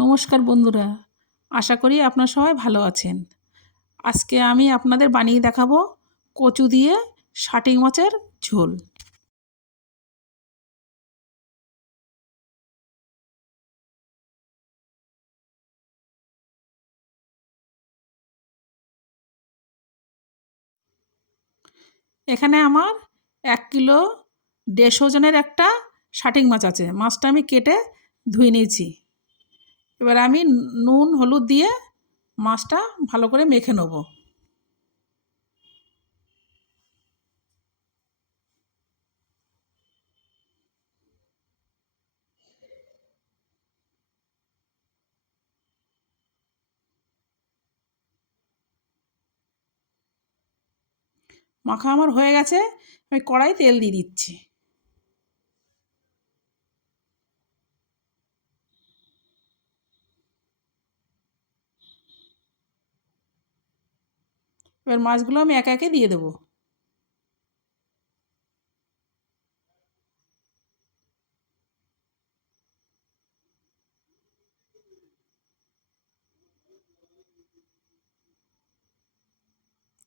নমস্কার বন্ধুরা, আশা করি আপনারা সবাই ভালো আছেন। আজকে আমি আপনাদের বানিয়ে দেখাবো কচু দিয়ে শাটিং মাছের ঝোল। এখানে আমার 1 কিলো 150 ওজনের একটা শাটিং মাছ আছে। মাছটা আমি কেটে ধুয়ে নিয়েছি। এবার আমি নুন হলুদ দিয়ে মাছটা ভালো করে মেখে নেব। মাখা আমার হয়ে গেছে, আমি কড়াই তেল দিয়ে দিচ্ছি। এবার মাছগুলো আমি একে একে দিয়ে দেবো।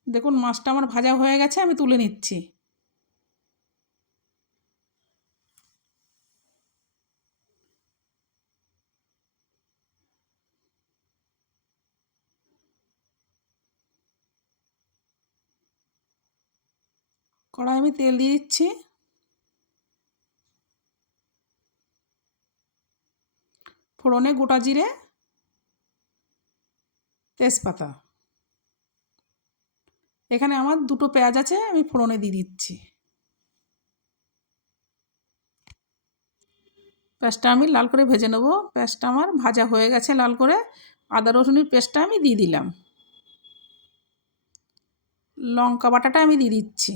দেখুন মাছটা আমার ভাজা হয়ে গেছে, আমি তুলে নিচ্ছি। কড়াই আমি তেল দিয়ে দিচ্ছি। ফোড়নে গোটা জিরে, তেজপাতা। এখানে আমার 2টো পেঁয়াজ আছে, আমি ফোড়নে দিয়ে দিচ্ছি। পেঁয়াজটা আমি লাল করে ভেজে নেব। পেঁয়াজটা আমার ভাজা হয়ে গেছে লাল করে। আদা রসুনের পেস্টটা আমি দিয়ে দিলাম। লঙ্কা বাটাটা আমি দিয়ে দিচ্ছি।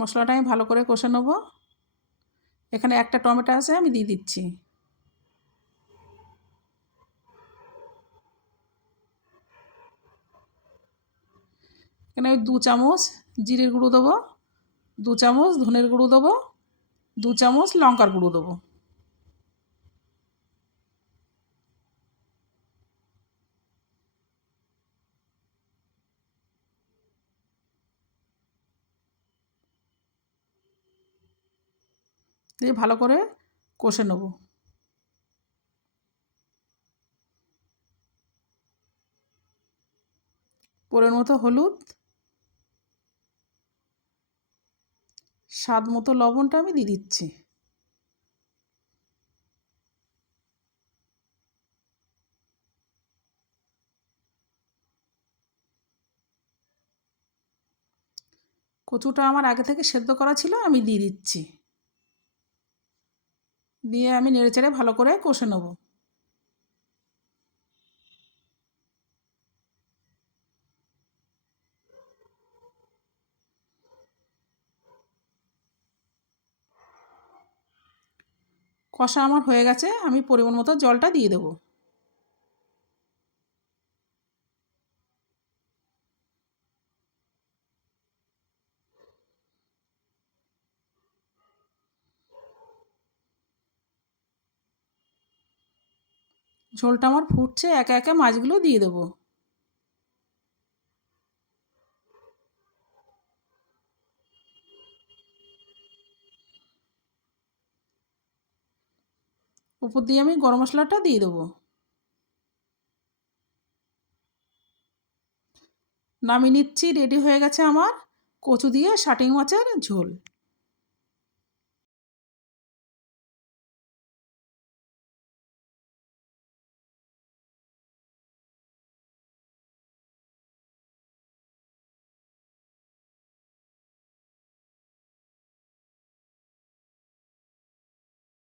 মশলাটা আমি ভালো করে কষে নেব। এখানে একটা টমেটো আছে, আমি দিয়ে দিচ্ছি। এখানে আমি 2 চামচ জিরের গুঁড়ো দেবো, 2 চামচ ধনের গুঁড়ো দেবো, 2 চামচ লঙ্কার গুঁড়ো দেবো। দিয়ে ভালো করে কষে নেব। পরিমাণ মতো হলুদ, স্বাদ মতো লবণটা আমি দিয়ে দিচ্ছি। কচুটা আমার আগে থেকে সেদ্ধ করা ছিল, আমি দিয়ে দিচ্ছি। দিয়ে আমি নেড়েচেড়ে ভালো করে কষে নেব। কষা আমার হয়ে গেছে, আমি পরিমাণ মতো জলটা দিয়ে দেবো। ঝোলটা আমার ফুটছে, একে একে মাছগুলো দিয়ে দেবো। উপর দিয়ে আমি গরম মশলাটা দিয়ে দেবো। নামিয়ে নিচ্ছি, রেডি হয়ে গেছে আমার কচু দিয়ে শাটিং মাছের ঝোল।